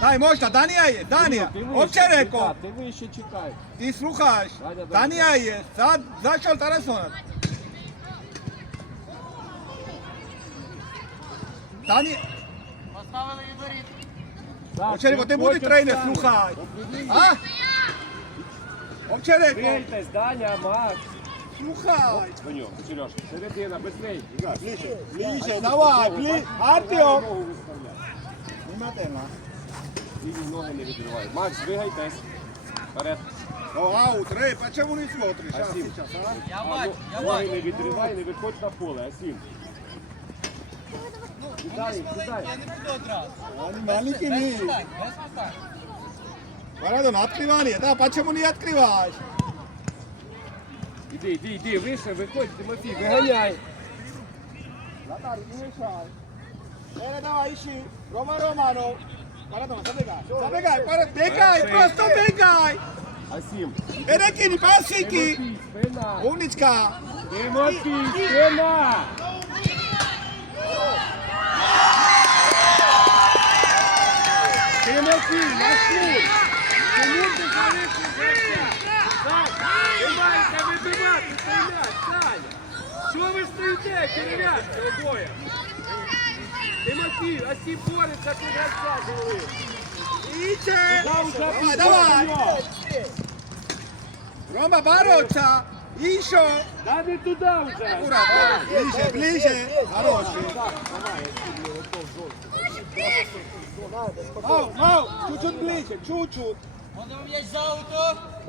Дай, можна, Данія є, Данія. Овчаренко, чекай, Ти вище чекай. ти слухаєш. Данія є, за, зайшов Тарасона. Дані, Поставили. Так, Овчаренко, ти будеш тренер, слухай. А? Овчаренко, Бийтесь, Даня, Макс. слухай. До нього, Сереж, середина, быстрей. Ближче, ближче, давай, ближче. Артем. Ногу виставляй. Внимательно. І ноги не відривай. Макс, двигайтесь. Вперед. О, аут, Рей, почему не смотришь? А, Асим. сейчас, а? Я А, бачу, я ну, Ноги бачу. не відривай, не виходь на поле, Асім. Сідай, сідай. Я не буду одразу. Они маленькие, Без не. питань, без питань. Марадон, открывание, да, почему не открываешь? Іди, іди, іди, вище, виходь, Тимофій, виганяй. Латар, не мешай. Э, давай, ищи. Рома Романов. Марадон, забегай. Забегай, пара- бегай, просто бегай. Асім. Перекини, пасики. Тимофій, спина. Умничка. Тимофій, спина. Тимофій, Масур. Чому ти залишив Що ви стоїте, дерев'янки обоє? Тимофій, а ті бореться, ти. Рома бороться. Еще. Да не туди. Аккуратно. Ближе, ближе. Хороший. Мау, мау, чуть-чуть ближе, чуть-чуть. Будемо м'яч за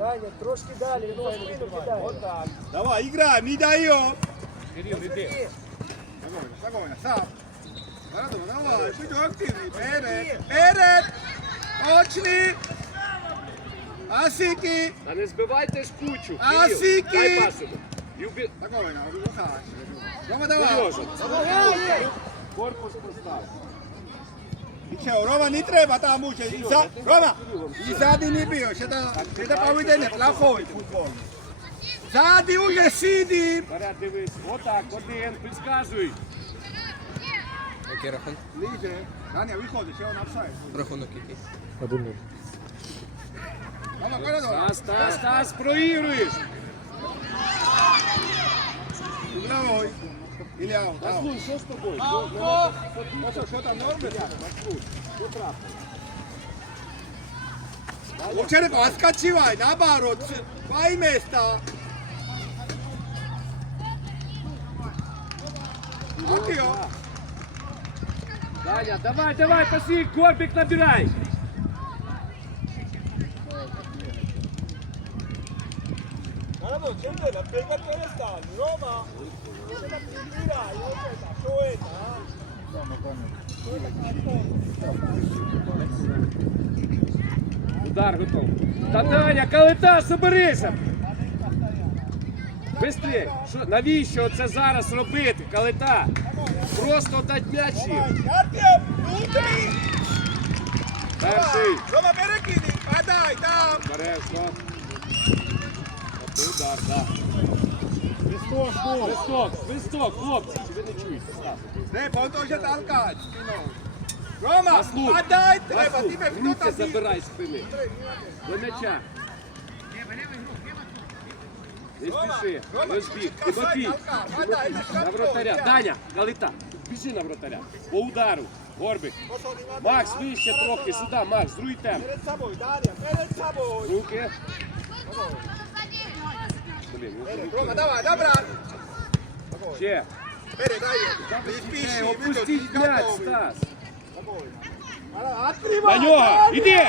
Даня, трошки далі, від спину кидай. Отак. Давай, играем, не даем. Кирил, іди. Спокойно, спокойно, сам. Марадон, давай, будь активный. Перед, перед. Точный. Асики. Та не збивайте ж кучу. А, Кирил, сіки! Дай пасу. Юбі... Спокойно, рухаешь. Рома, давай. Сережа, корпус постав. Нічого, Рома, не треба там уже. І за... Рома, і ззаді не б'єш. Це, це поведення плохое футбол. Ззаді уже сидим. Вперед дивись. Отак, один, підсказуй. Який рахунок? Ближе. Даня, виходиш, я на офсайд. Рахунок який? Рома, Марадон. Стас, Стас, Стас, проігруєш. Угловой. Аут. Маслун, що з тобою? Ауто. Ну що, що там норми? Овчаренко, отскочивай, наоборот. Твои места. Окей. Даня, давай, давай, паси, корбик набирай. Maradona, siempre la pega que está, Roma. La otra, poeta. Удар готов. Та Даня, калита, соберися. Быстрее. Навіщо це зараз робити, калита? Просто дать м'яч їм. Перший. Рома, перекиди, подай, там. Удар, так. Свисток, свисток. Свисток, хлопці, чи ви не чуєте? Тоже толкать. спиной. Рома, Маслун, подай, треба, тебе руки кто-то забирай з спини. До м'яча. Не спіши, Рома, розбіг. чуть-чуть касай, Тимофій, толкай. Подай, это на вратаря. да. Даня, Галита, біжи на вратаря. По удару. Горбик. Макс, вище трохи сюди, Макс, другий темп. Перед собою, Дар'я, перед собою. Руки. Блін, ну, Перед, руки. Рома, давай, добра. Ще. Перед, дай. Не спіши, Опустіть м'яч, Стас. На нього, іди!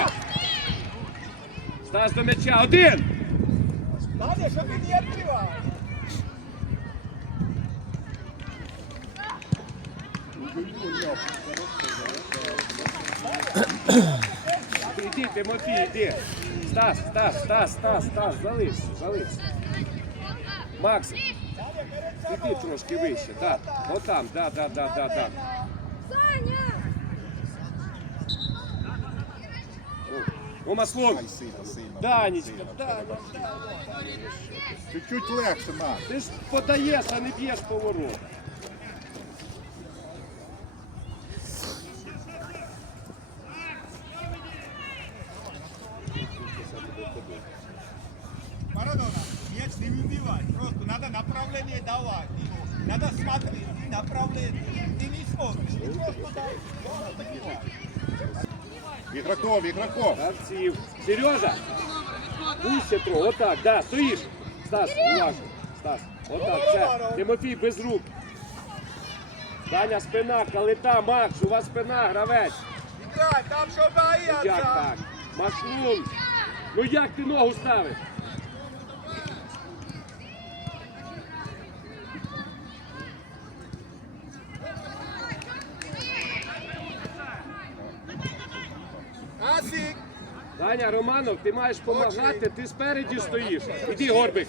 Стас до м'яча, один! Дар'я, щоб він не відкривав. Іди, Тимофій, іди. Стас, Стас, Стас, Стас, Стас, залиш, залиш. Макс, іди трошки вище, так. Отам, да, да, да, да, да. О, Рома Слон. Данечка, Данечка. Чуть-чуть легше, Макс. ти ж подаєш, а не б'єш поворот. Игроков. Гравців. Сережа, вище трохи, отак, да, стоїш. Стас, уважно. Стас, отак, все. Тимофій без рук. Даня, спина, калита, Макс, у вас спина, гравець. Там там что Як так? Машлун. Ну як ти ногу ставиш? Асик, Даня, Романов, ти маєш допомагати, ти спереді стоїш. Іди, Горбик.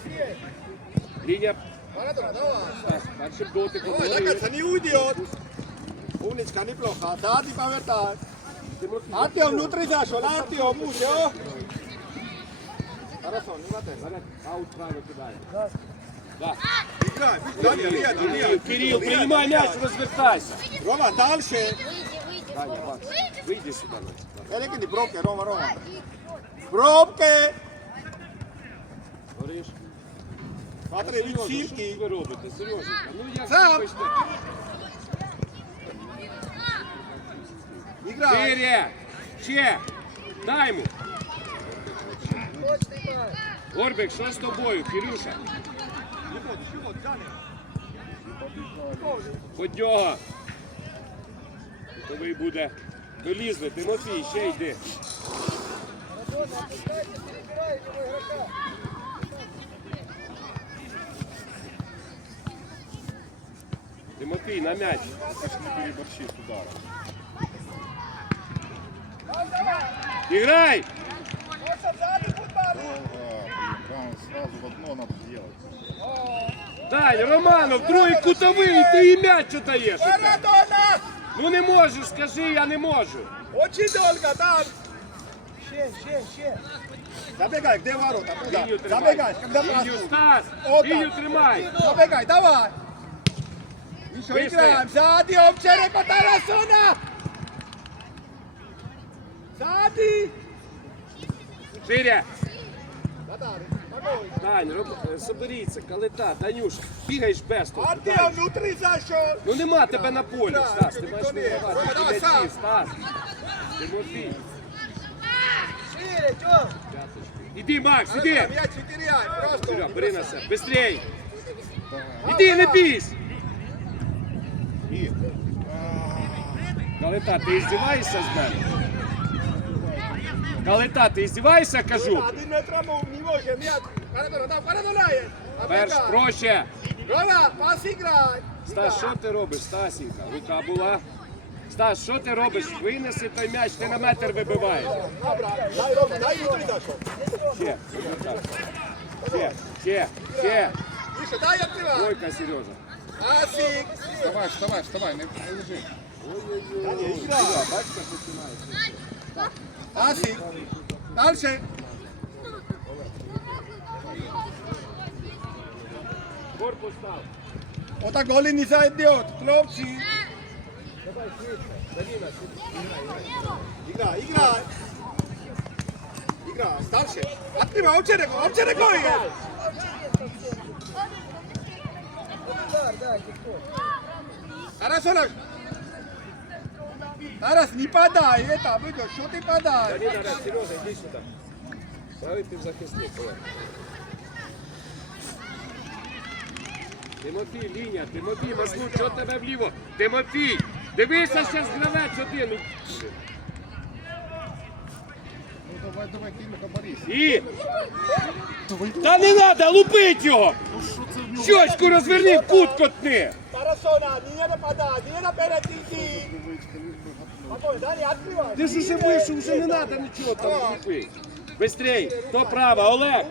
Лінія. Першим дотиком. Не уйдет. Умничка, неплохо. Сзади повертай. Тимофій. Артем, внутри зашел, Артем, все. Хорошо, не вотай. Аут правильно кидає. Да. Играй, Даня, нет, Кирил, нет. Кирил, приймай м'яч, розвертайся. Рома, дальше. Даня, Макс, вийди сюди. Великий не пробки, Рома, Рома. Пробки. Гориш. Смотри, від що ви робите? Серйозно. Ну як Сам. ви хочете? Чире! Ще! Дай йому! Горбик, що з тобою, Кирюша? Под нього. Тобі буде. Долізли, Тимофій, ще йди. Тимофій, на м'яч. Не переборщи с ударом. Іграй! Долго, сразу в одно надо делать. Дань, Романов, другий кутовий, ти і м'яч даєш. Ну не можеш, скажи, я не можу. Очень долго, там. Забегай, где ворота? Тримай. Забегай, когда пас. Стас, лінію тримай. Забегай, давай. Еще играем. Сзади, овчарка Тарасона. Сзади. Спокойно. Дань, роб... е, соберіться, калита, Данюш, бігаєш без того. Артем внутри зашел. Ну нема тебе на полі, Стас, ти маєш давай. Стас. Тимофій. Шире, Тьом. Іди, Макс, іди. мяч. Просто. Серега, бери на себе, быстрей. Іди, не бійсь. Калита, ти здіваєшся з мене? Калита, ти здіваєшся, кажу? Один метр не може. Мяч. Там є. Перш проще. Рома, пас играй. Стас, що ти робиш, Стасінька? Рука була. Стас, що ти робиш? Винеси той м'яч, ти на метр вибиваєш. Ще, ще, ще, ще. Бойка, Сережа. Асик. вставай, вставай, вставай, не, лежи. Бачите, починає. Асик. Дальше. Корпус став. Отак голі не зайдет, хлопці. Играй, играй. Играй, дальше. Открывай, овчарку, овчарку. Удар, да, Тітко. Хорошо, наш. Тарас, не подай, это, выйдешь, что ты подаешь? Дані наряд, Сережа, йди сюди. Правий півзахисник, Олег. Тимофій, лінія, Тимофій, Маслун, що тебе вліво? Тимофій, Дивися, ще гравець один. Ну давай, давай, Кирюха, борись. І... Та не треба, лупить його! Щочку розверни, в кут котни! Тарасона, не надо подать, не надо перед иди. Спокойно, Дани, открывай. Ти ж уже вийшов, вже не треба нічого там лупити. Бистрей, хто права, Олег!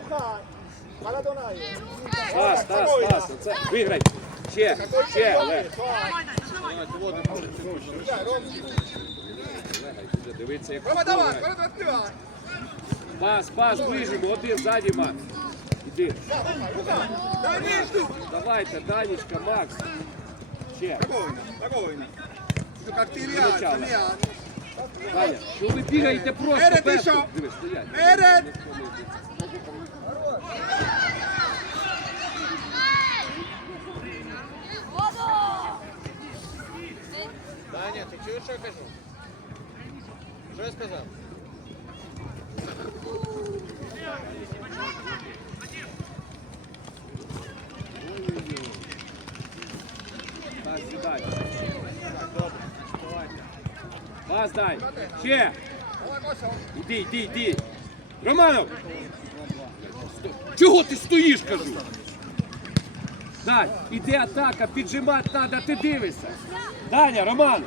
Стас, Стас, Стас, оце, виграй. Ще, ще, Олег. Дивиться, як. Пас, пас, ближимо, один ззаді, Макс. Іди. Давайте, Данечка, Макс. Ще. Ну, как ты реально. Даня, що ви бігаєте просто Перед ішов. Диви. Перед. Даня, ти чуєш, що я кажу? Що я сказав? Пас, дай. Ще. Іди, іди, іди. Романов! Чого ти стоїш, кажу? Дай, іди атака, піджимати треба, ти дивишся. Даня, Роман!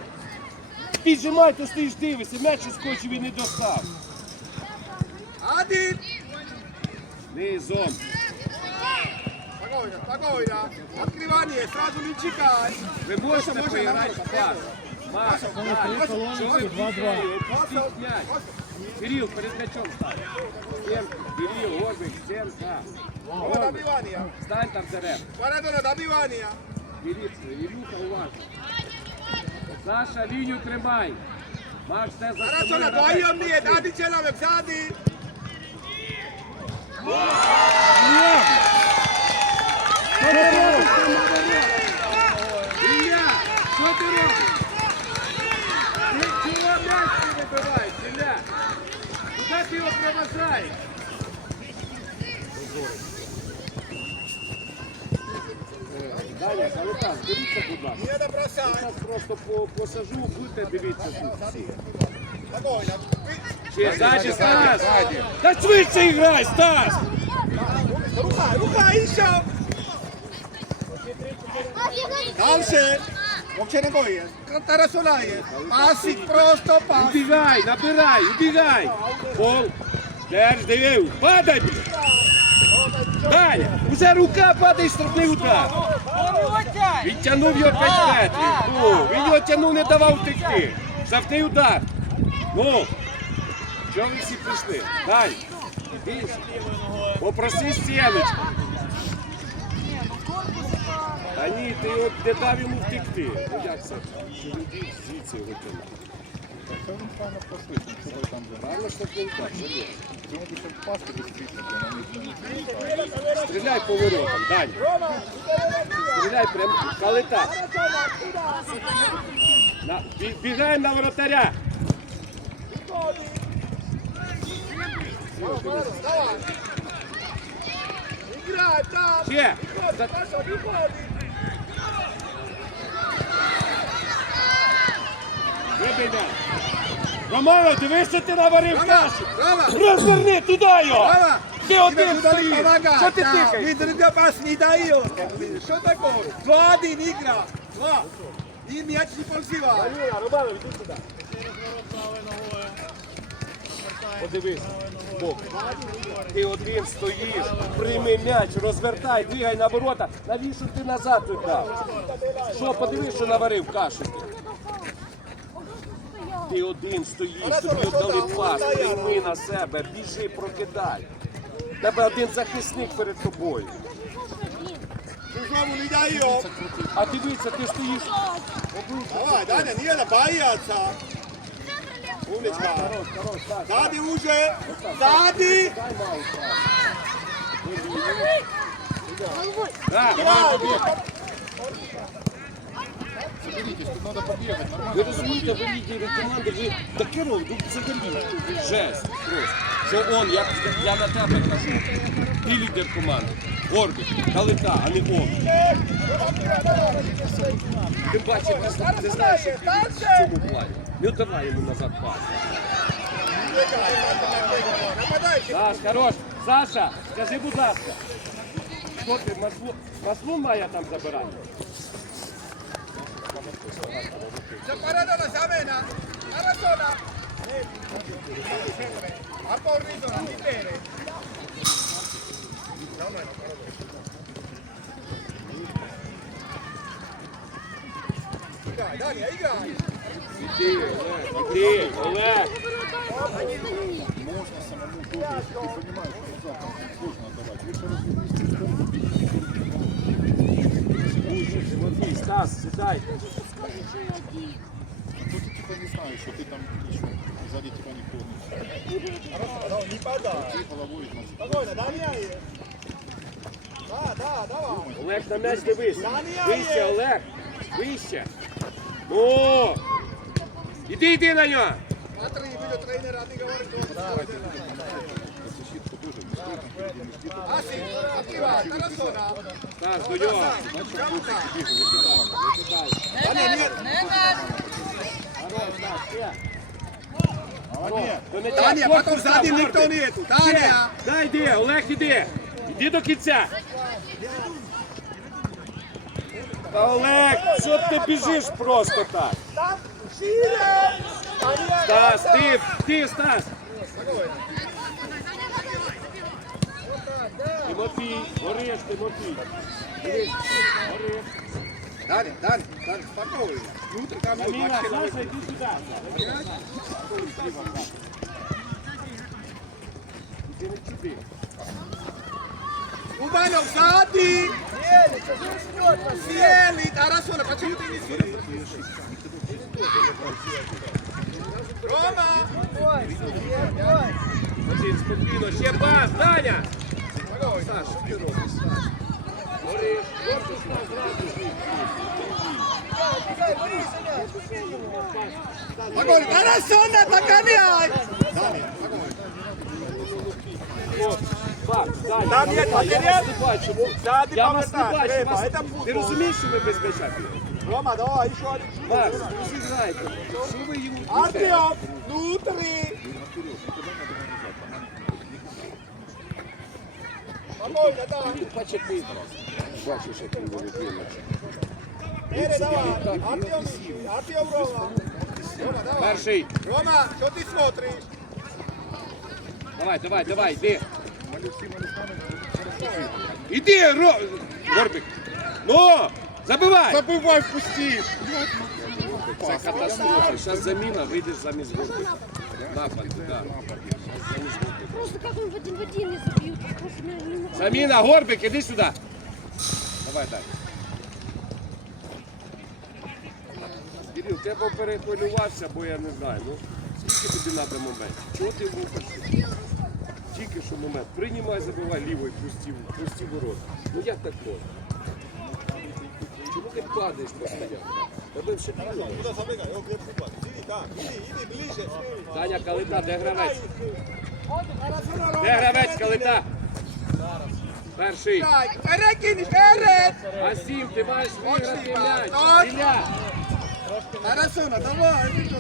Піджимай, ти стоїш, дивишся, м'яч скочив і не достав. Один. Низом. Спокойно, спокойно. Открывание, сразу не чекай. Ви можете поіграти в пас. Макс, дай. Що ви бігає? Опустіть м'яч. Кирил, перед м'ячом стань. Стенка, Кирил, Горбик, стенка. Рома, Горбик, добивание. стань там дерев. Марадона, добивание. Дивіться, Ілюха, уважно. Саша, лінію тримай. Макс, те за Тарасона, собою твоє гравець. мне, дати человек, сзади. Ілля, що ти робиш? Ти чого м'яч не вибиваєш, Ілля? Куди ти його проважаєш? Даня, Калита, зберіться, будь ласка. Не бросать. Зараз просто по, посажу, будьте дивіться тут всі. Спокойно. Ззаді, Стас! Та швидше грай, Стас! Рука, рука, еще. Дальше. Вообще не боє. Тарасона є. Пасик, просто пас. Убігай, набирай, убігай! Пол, держ, дивив, падай, блін! Даня, уже рука падає, штрафний удар. Відтягнув його 5 метрів. Ну, він його тягнув, не давав втекти. Штрафний удар. Ну, чого ви всі прийшли? Більше. Попроси стіночку. Та ні, ти його не дав йому втекти. Ну як це? Що він звідси його тягнув? Це він правильно послухав, що ви там вже. Правильно штрафний удар, забив. Чому ти щоб пасти безпечно, Стріляй по воротам, Дань. Стріляй прямо, калита. На, бі- бігаємо на воротаря. Играй там. Ще. Паша, виходи. Романо, дивися, ти наварив кашу. Розверни туди його. Ти один стоїш. Що ти тикаєш? Він другий пас не дає. Що такое? Два один ігра. Два. І м'яч не позиває. Романо, іди сюди. Подивись, бок. Ти один стоїш, прийми м'яч, розвертай, двигай на ворота. Навіщо ти назад віддав? Що, подивись, що наварив кашу. ти. Ти один стоїш, тобі дали пас, прийми на себе, біжи, прокидай. Тебе один захисник перед тобою. А дивися, ти стоїш. Давай, Даня, не надо бояться. Умничка. Сзади уже. Сзади. Да. Давай. Соберитесь, тут надо побегать, Ви нормально. розумієте, лідери команди, ви таке робите, ну взагалі жесть просто. Що он, я, я на тебе кажу, ти лідер команди, Горбик, Калита, а не он. Ти бачиш, ти, зна- ти знаєш, що в цьому плані. Не давай йому назад пас. Саш, хорош. Саша, скажи, будь ласка, що ти масло, масло має там забирати? Даня, играй. Іди, Олег, іди, Олег. Можно самому тоже, если ты понимаешь, что назад там сложно отдавать. Лучше развернись в Слушай, Тимофій, Стас, сідай. Тут ты типа не знаешь, что ты там еще сзади тебя никто не No, ni pada. Ты головой на Спокойно, Даня ahí. Да, да, давай. Олег, на м'яч дивись. Вище, Олег. Вище. Ну. Іди, іди на нього. Смотри, видео тренера, ты говоришь, что Así, там, сзади Горбик. никто нету. Іди. Даня. Дай, іди, Олег, іди. Іди до кінця. Та Олег, що ти біжиш просто так? Стас, ти, ти, Стас. Тимофій, гориш, Тимофій. Даня, Даня, Даня, спокойно. Внутрь камеры, Аміна, Саша, іди сюди. Іди не чуди. Убанов, сзади. Сели, Арасона, почему ты не сели? Рома. Спокійно, ще пас, Даня! Саш, що ти робиш? Гориш, там є матеріал? вас- это Ти розумієш, що ви без м'яча? Рома, давай, еще один. Ви всі знаєте, що ви йому? Артем, внутри. Спокойно, давай. Бачиш, ти як він. Рома, давай. Перший. Рома, что ты смотришь? Давай, давай, давай, йди. Іди, Ро... Горбик. Ну, забивай. Забывай, впусти! Це катастрофа. Зараз заміна, вийдеш замість Горбика. Напад, да. Просто как он в один в один не забьют. Просто не могу. Горбик, іди сюди. Давай, дай. Кирил, ти перехвилювався, бо я не знаю. Ну, скільки тобі треба моментів? Чого ти рухаєшся? Тільки що момент. Приймай, забивай лівою, пусті, пусті ворота. Ну як так можна? Чому ти падаєш постійно? Тебе ще падає. Таня Калита, де гравець? Де гравець Калита? Перший. Перекинь, вперед. А сім, ти маєш виграти м'яч. Ілля. Арасона, давай.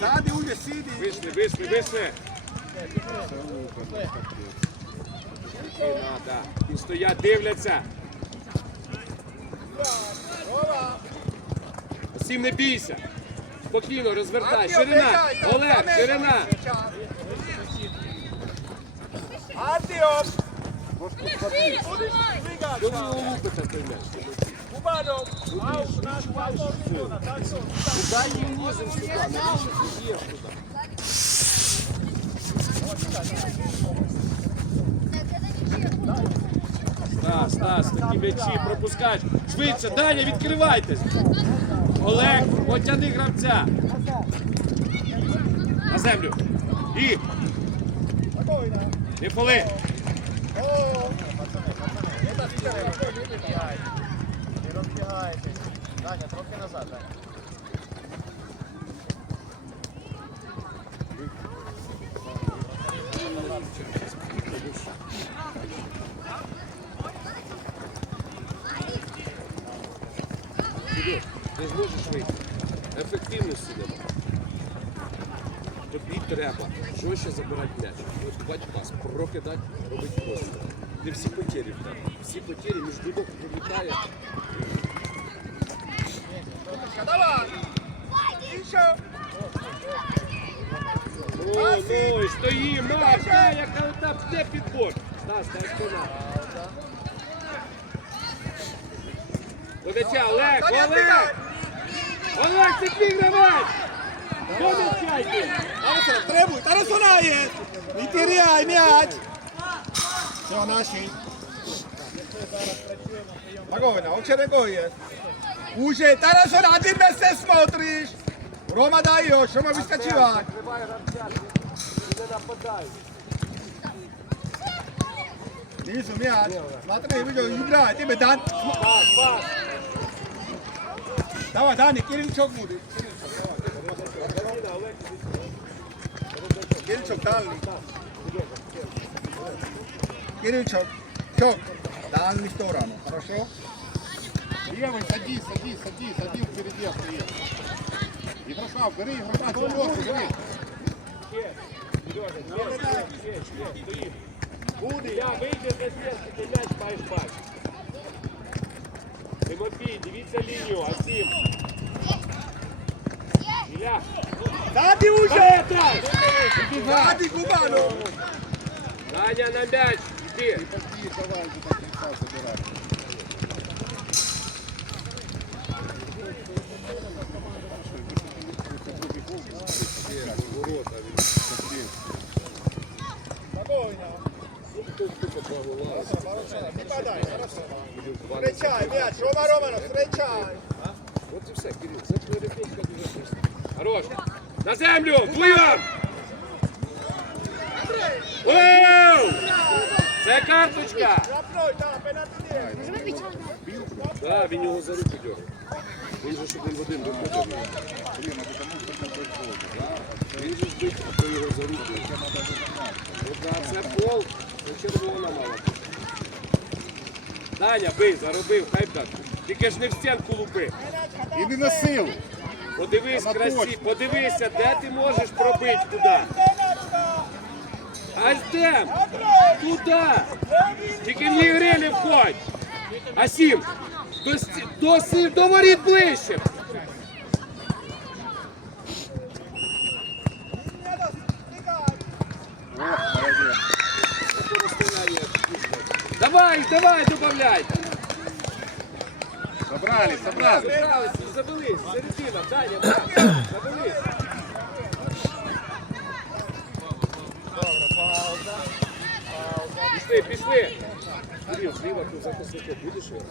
Сзади уже сиди. Вийшли, вийшли, вийшли. І стоять, дивляться. Сім не бійся. Спокійно, розвертай. Ширина. Олег, ширина. М'яч? Кубанов. Аут, наш аут. Так что, Ну дай? Стас, Стас, такі м'ячі пропускаєш. Швидше, Даня, відкривайтесь. Олег, потяни гравця. На землю. І не поли. Даня, трохи назад, Даня. Ти зможеш вийти. Ефективності нема. Тобі треба жорстче забирати м'яч. Готувати пас, прокидати, робити просто. Ти всі потері в тебе. Всі потері між дудок пролітає. Давай! Інше! О, ну, і стої, Марк, да, яка там, де підбор? Стас, дай спина. До м'яча, Олег, Олег! Олег, це твій гравець! До м'яча йди! Тарасо, требуй, Тарасона є! Не теряй м'яч! Все, наші. Спокойно, очередной есть. Уже, Тарасона, один месте смотришь. Рома даешь, Рома выскочивать. Закривай гравця, не нападай. Снизу мяч. Смотри, видел, играй, тебе дан. Пас, пас! Давай, Дани, Кирильчук будет. Кирильчук, дальний. Кирильчук, чок. Дальний сторону, хорошо? Левый, садись, садись, садись, один впереди остается. Игрока, бери игрока, вперед, бери. Буде, я вийде за зв'язки, ти м'яч маєш бачити. Тимофій, дивіться лінію, Асім. Ілля, Сзади уже! Сзади, Кубану! Даня на м'яч, іди. Встречай, мяч, Рома Романов, встречай! От і все, Кирил, це дуже. Хорош. На землю, вдвоєм! Це карточка! Да, він його за руку дьоргав. Він же ж один в один происходит. Він же ж бить, а то його за руку. Це пол, це червона мала. Даня, бий, заробив, хай так. Тільки ж не в стінку лупи. И не на силу. Подивись, красі, подивися, де ти можеш пробити куди. Аж де? Туди. Тільки в ігри не входь. Асім, до, до, до воріт ближче. Давай, давай, добавляйте. Собрали, собрали. Забралися, забились, середина, Даня, Даня, забились. Пішли, пішли. Кирил, зліва тут захисником будеш його?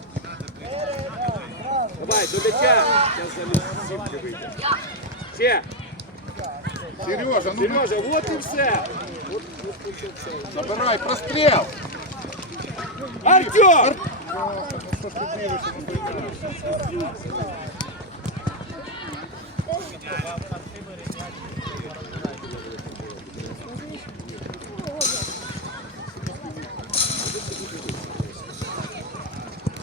Давай, до м'яча. Зараз замість сімки вийде. Ще. Сережа, ну Сережа, от і все. От, от, от, от, все. забирай, прострел. Артем! Ну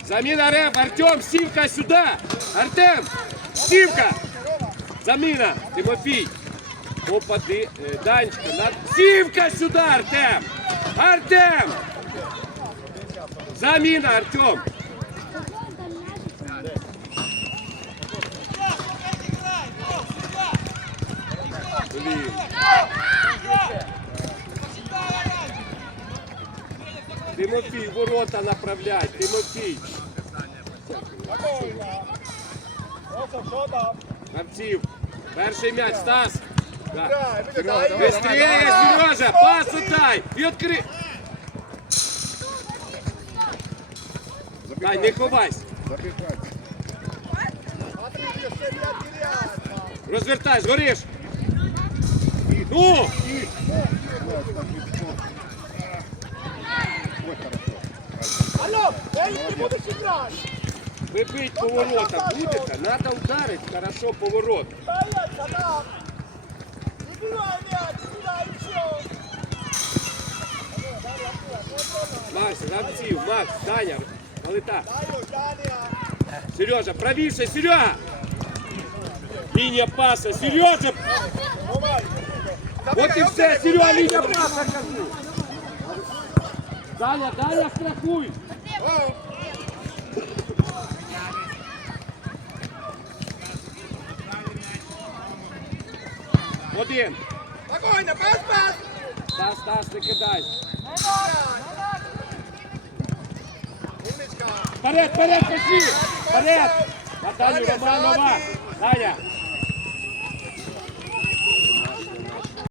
Заміна реф, Артем, Сівка сюди. Артем, Сівка. Заміна, Тимофій. Попади, е, Данечка, на... Сівка сюди, Артем. Артем. Заміна, Артем. Блін. Тимофій, ворота направляй, Тимофій. Гравців. Перший м'яч, Стас. Дай, Быстрее, Сережа, пас отдай. І відкри... Дай, не ховайся. Забегай. Смотри, где все мяч теряет. Розвертай, згориш. Ну! Алло, дай ты будешь играть. Ви бить поворотом будете, треба ударити хорошо поворот. И! Макс, гравців, Макс, Даня, Калита. Сережа, правіше, Серега! Лінія паса, Сережа! От і все, Серега, лінія паса, кажу! Даня, Даня, страхуй! Один! Спокойно, пас, пас. Стас, Стас, не кидай! Вперед, вперед, пошли! Вперед! Наталю Романова! Даня!